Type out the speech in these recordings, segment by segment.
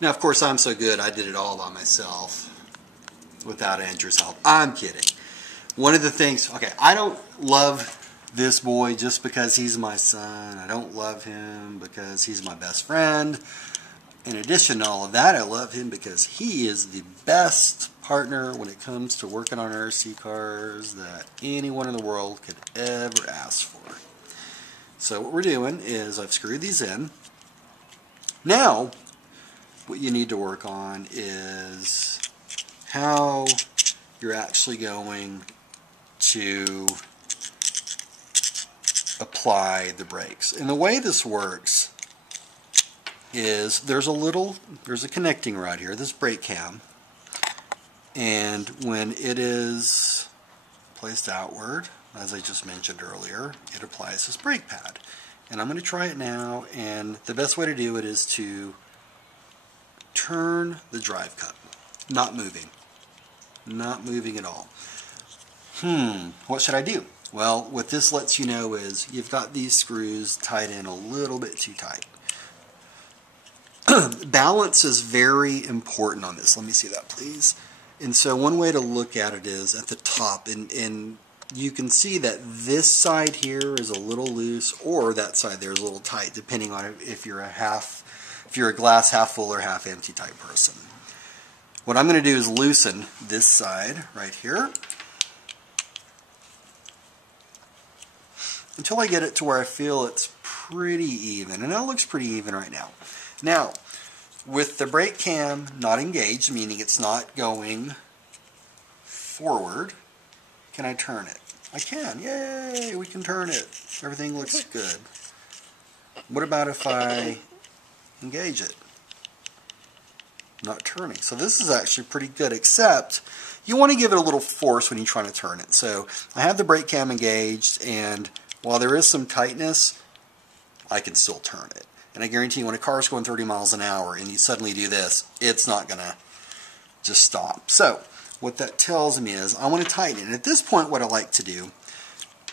Now, of course, I'm so good I did it all by myself without Andrew's help. I'm kidding. One of the things, okay, I don't love this boy just because he's my son. I don't love him because he's my best friend. In addition to all of that, I love him because he is the best partner when it comes to working on RC cars that anyone in the world could ever ask for. So what we're doing is I've screwed these in. Now, what you need to work on is how you're actually going to apply the brakes. And the way this works is there's a connecting rod here, this brake cam, and when it is placed outward, as I just mentioned earlier, it applies this brake pad. And I'm going to try it now, and the best way to do it is to turn the drive cup, not moving at all. What should I do? Well, what this lets you know is you've got these screws tied in a little bit too tight. Balance is very important on this. Let me see that, please. And so one way to look at it is at the top, and you can see that this side here is a little loose, or that side there is a little tight, depending on if you're a glass half full or half empty type person. What I'm going to do is loosen this side right here until I get it to where I feel it's pretty even, and that looks pretty even right now. Now, with the brake cam not engaged, meaning it's not going forward, can I turn it? I can. Yay, we can turn it. Everything looks good. What about if I engage it? Not turning. So this is actually pretty good, except you want to give it a little force when you're trying to turn it. So I have the brake cam engaged, and while there is some tightness, I can still turn it. And I guarantee you, when a car is going 30 miles an hour and you suddenly do this, it's not going to just stop. So what that tells me is I want to tighten it. And at this point, what I like to do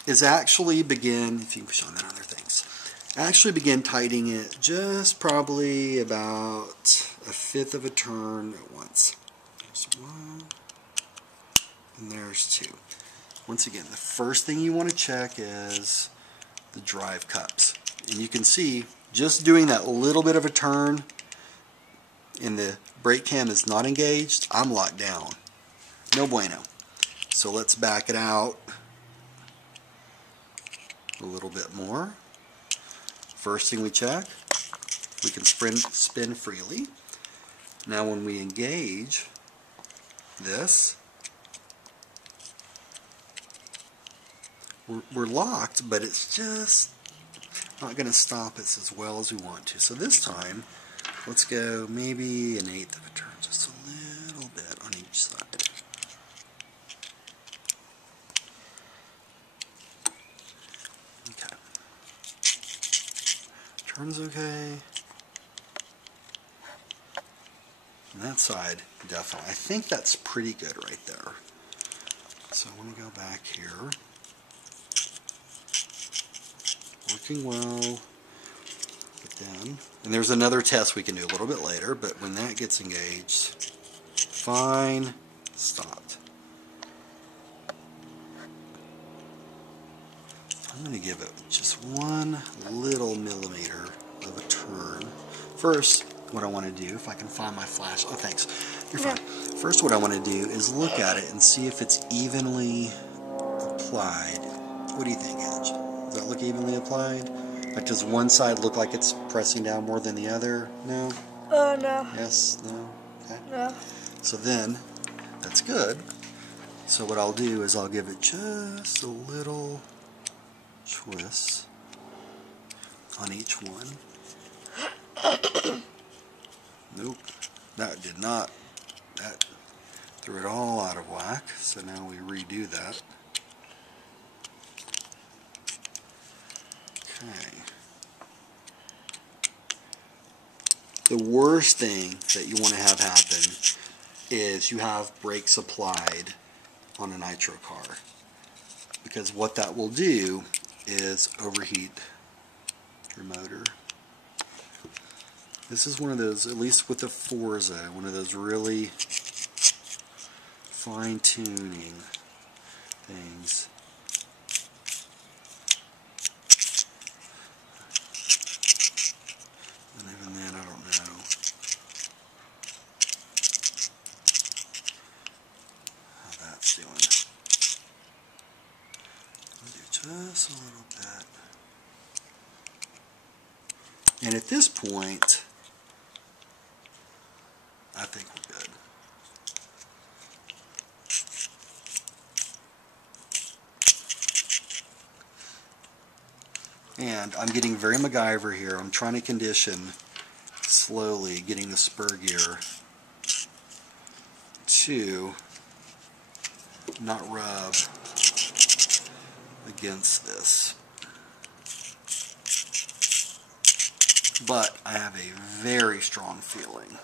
is actually begin, if you can push on that other things, actually begin tightening it just probably about a fifth of a turn at once. There's one, and there's two. Once again, the first thing you want to check is the drive cups. And you can see, just doing that little bit of a turn and the brake cam is not engaged, I'm locked down. No bueno. So let's back it out a little bit more. First thing we check, we can spin freely. Now when we engage this, we're locked, but it's just not going to stop us as well as we want to. So this time, let's go maybe an eighth of a turn, just a little bit on each side. Okay. Turns okay. And that side, definitely. I think that's pretty good right there. So I want to go back here. Working well. But then, and there's another test we can do a little bit later, but when that gets engaged, fine, stopped. I'm going to give it just one little millimeter of a turn. First, what I want to do, if I can find my flash, oh thanks, you're fine. First what I want to do is look at it and see if it's evenly applied. What do you think, Ange? Does that look evenly applied? Like, does one side look like it's pressing down more than the other? No? No. Yes? No? Okay. No. So then, that's good. So what I'll do is I'll give it just a little twist on each one. Nope, that did not. That threw it all out of whack. So now we redo that. Okay. The worst thing that you want to have happen is you have brakes applied on a Nitro car, because what that will do is overheat your motor. This is one of those, at least with the Forza, one of those really fine-tuning things. And even then, I don't know how that's doing. I'll do just a little bit. And at this point, I think we're good. And I'm getting very MacGyver here. I'm trying to condition slowly, getting the spur gear to not rub against this. But I have a very strong feeling.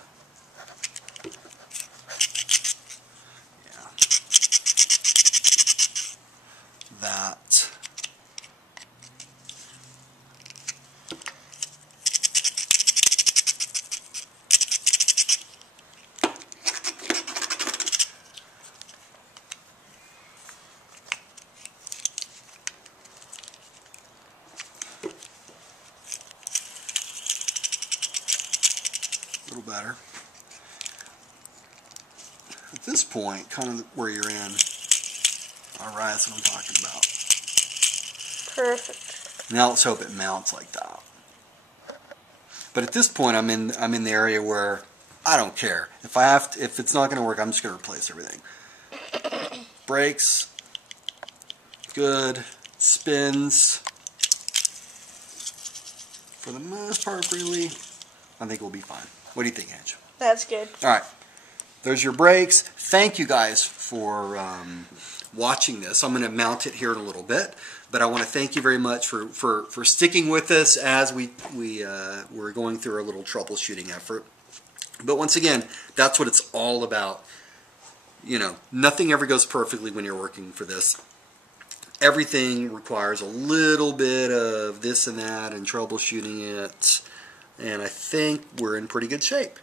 Yeah. That a little better. At this point, kind of where you're in, alright, that's what I'm talking about. Perfect. Now let's hope it mounts like that. But at this point, I'm in the area where I don't care. If it's not going to work, I'm just going to replace everything. Brakes, good. Spins, for the most part, really, I think we'll be fine. What do you think, Ange? That's good. All right. There's your brakes. Thank you guys for watching this. I'm going to mount it here in a little bit, but I want to thank you very much for sticking with us as we're going through our little troubleshooting effort. But once again, that's what it's all about. You know, nothing ever goes perfectly when you're working for this. Everything requires a little bit of this and that and troubleshooting it, and I think we're in pretty good shape.